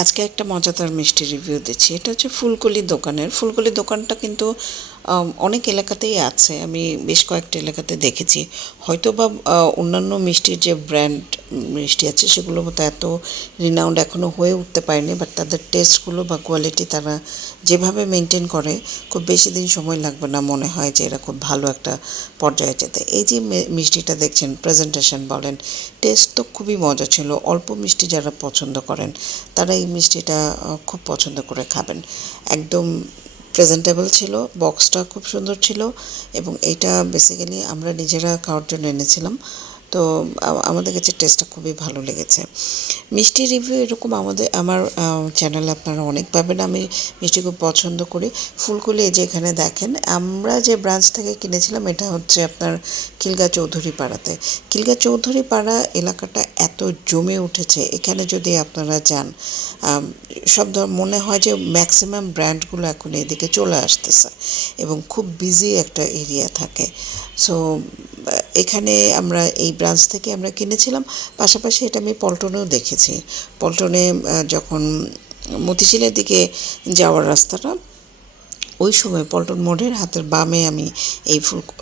আজকে একটা মজাদার মিষ্টি রিভিউ দিচ্ছি। এটা হচ্ছে ফুলকলি দোকানের। ফুলকলি দোকানটা কিন্তু অনেক এলাকাতেই আছে, আমি বেশ কয়েকটা এলাকাতে দেখেছি। হয়তো বা অন্যান্য মিষ্টির যে ব্র্যান্ড মিষ্টি আছে সেগুলো মতো এত রিনাউন্ড এখনও হয়ে উঠতে পারেনি, বাট তাদের টেস্টগুলো বা কোয়ালিটি তারা যেভাবে মেনটেন করে খুব বেশি দিন সময় লাগবে না মনে হয় যে এরা খুব ভালো একটা পর্যায়ে যেতে। এই যে মিষ্টিটা দেখছেন, প্রেজেন্টেশন বলেন, টেস্ট তো খুবই মজা ছিল। অল্প মিষ্টি যারা পছন্দ করেন তারা এই মিষ্টিটা খুব পছন্দ করে খাবেন। একদম প্রেজেন্টেবল ছিল, বক্সটা খুব সুন্দর ছিল, এবং এইটা বেসিক্যালি আমরা নিজেরা খাওয়ার জন্য এনেছিলাম। তো আমাদের কাছে টেস্টটা খুবই ভালো লেগেছে। মিষ্টি রিভিউ এরকম আমার চ্যানেলে আপনারা অনেক পাবেন। আমি মিষ্টি খুব পছন্দ করি। ফুলকলি এই যে এখানে দেখেন, আমরা যে ব্রাঞ্চ থেকে কিনেছিলাম এটা হচ্ছে আপনার খিলগা চৌধুরী পাড়াতে। খিলগা চৌধুরী পাড়া এলাকাটা এত জমে উঠেছে, এখানে যদি আপনারা যান মনে হয় যে ম্যাক্সিমাম ব্র্যান্ডগুলো এখন এদিকে চলে আসতেছে এবং খুব বিজি একটা এরিয়া থাকে। সো এখানে আমরা এই ব্রাঞ্চ থেকে আমরা কিনেছিলাম। পাশাপাশি এটা আমি পল্টনেও দেখেছি। পল্টনে যখন মতিঝিলের দিকে যাওয়ার রাস্তাটা, ওই সময় পল্টন মোড়ের হাতের বামে আমি এই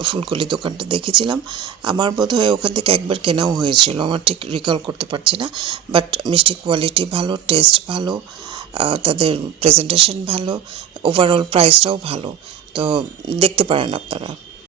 ফুলকলি দোকানটা দেখেছিলাম। আমার বোধহয় ওখান থেকে একবার কেনাও হয়েছিল, আমার ঠিক রিকল করতে পারছি না। বাট মিষ্টি কোয়ালিটি ভালো, টেস্ট ভালো, তাদের প্রেজেন্টেশন ভালো, ওভারঅল প্রাইসটাও ভালো। তো দেখতে পারেন আপনারা।